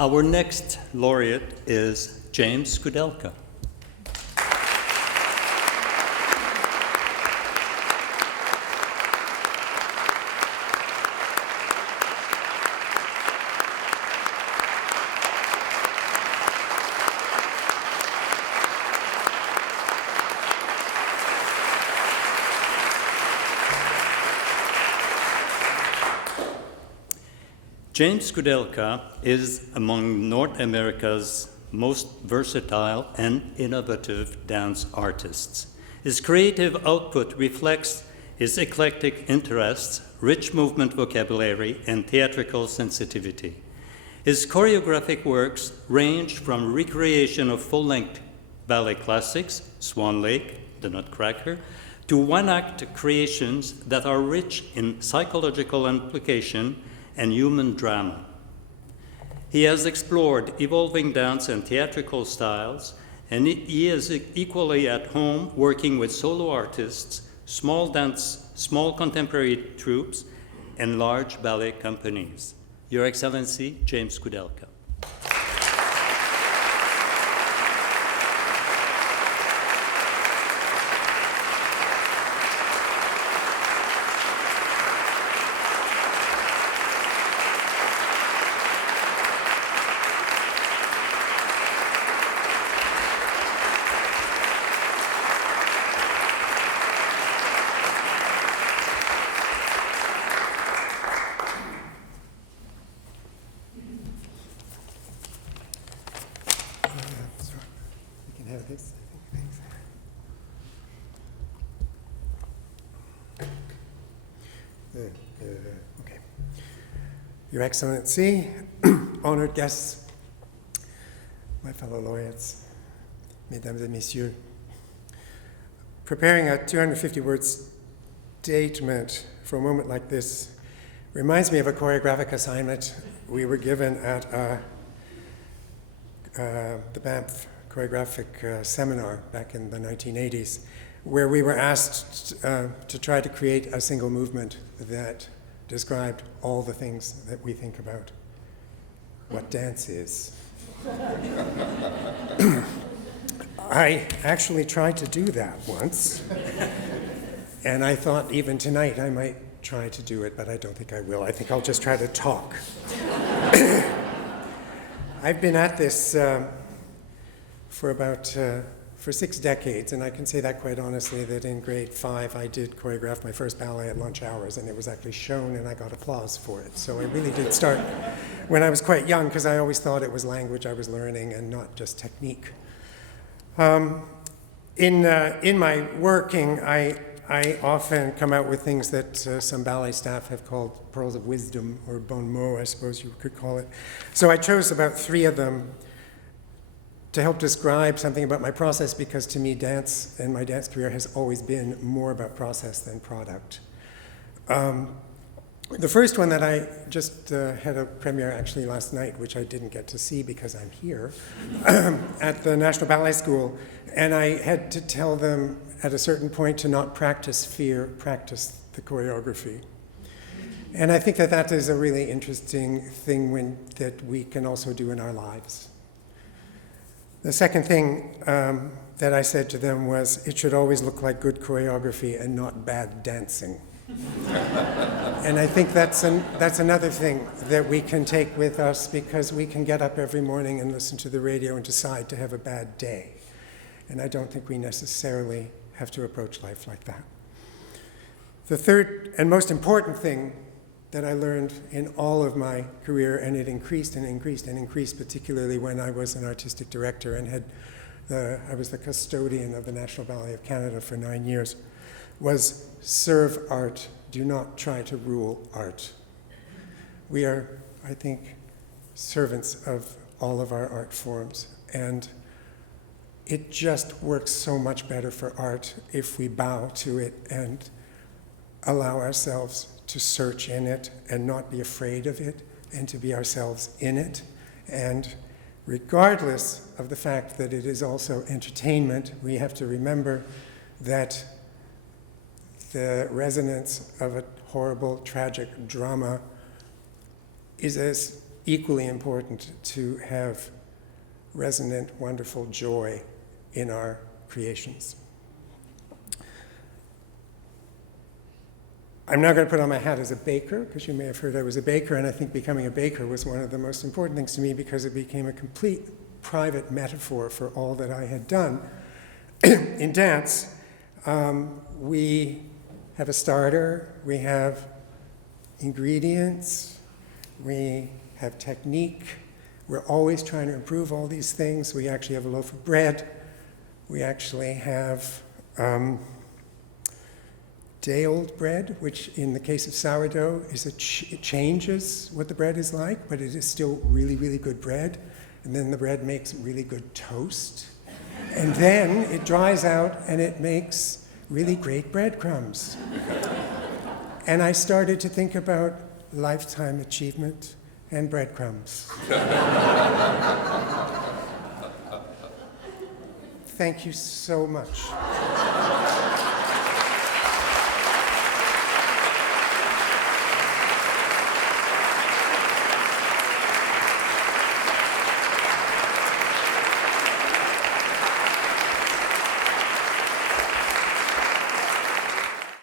Our next laureate is James Kudelka. James Kudelka is among North America's most versatile and innovative dance artists. His creative output reflects his eclectic interests, rich movement vocabulary, and theatrical sensitivity. His choreographic works range from recreation of full-length ballet classics, Swan Lake, The Nutcracker, to one-act creations that are rich in psychological implication and human drama. He has explored evolving dance and theatrical styles, and he is equally at home working with solo artists, small contemporary troupes, and large ballet companies. Your Excellency, James Kudelka. Okay. Your Excellency, honored guests, my fellow laureates, mesdames et messieurs, preparing a 250-word statement for a moment like this reminds me of a choreographic assignment we were given at the Banff choreographic seminar back in the 1980s, where we were asked to try to create a single movement that described all the things that we think about what dance is. I actually tried to do that once, and I thought even tonight I might try to do it, but I don't think I will. I think I'll just try to talk. I've been at this for 6 decades, and I can say that quite honestly, that in grade 5 I did choreograph my first ballet at lunch hours, and it was actually shown and I got applause for it. So I really did start when I was quite young, because I always thought it was language I was learning and not just technique. In my working, I often come out with things that some ballet staff have called pearls of wisdom, or bon mot, I suppose you could call it. So I chose about 3 of them to help describe something about my process, because to me dance and my dance career has always been more about process than product. The first one that I just had a premiere actually last night, which I didn't get to see because I'm here, at the National Ballet School, and I had to tell them at a certain point to not practice fear, practice the choreography. And I think that that is a really interesting thing that we can also do in our lives. The second thing that I said to them was, it should always look like good choreography and not bad dancing. And I think that's another thing that we can take with us, because we can get up every morning and listen to the radio and decide to have a bad day. And I don't think we necessarily have to approach life like that. The third and most important thing that I learned in all of my career, and it increased and increased and increased, particularly when I was an artistic director and I was the custodian of the National Ballet of Canada for 9 years, was serve art. Do not try to rule art. We are, I think, servants of all of our art forms, and it just works so much better for art if we bow to it and allow ourselves to search in it and not be afraid of it, and to be ourselves in it. And regardless of the fact that it is also entertainment, we have to remember that the resonance of a horrible, tragic drama is as equally important to have resonant, wonderful joy in our creations. I'm now going to put on my hat as a baker, because you may have heard I was a baker, and I think becoming a baker was one of the most important things to me because it became a complete private metaphor for all that I had done. In dance, we have a starter, we have ingredients, we have technique. We're always trying to improve all these things. We actually have a loaf of bread. We actually have day-old bread, which in the case of sourdough it changes what the bread is like, but it is still really, really good bread. And then the bread makes really good toast. And then it dries out and it makes really great breadcrumbs. And I started to think about lifetime achievement and breadcrumbs. Thank you so much.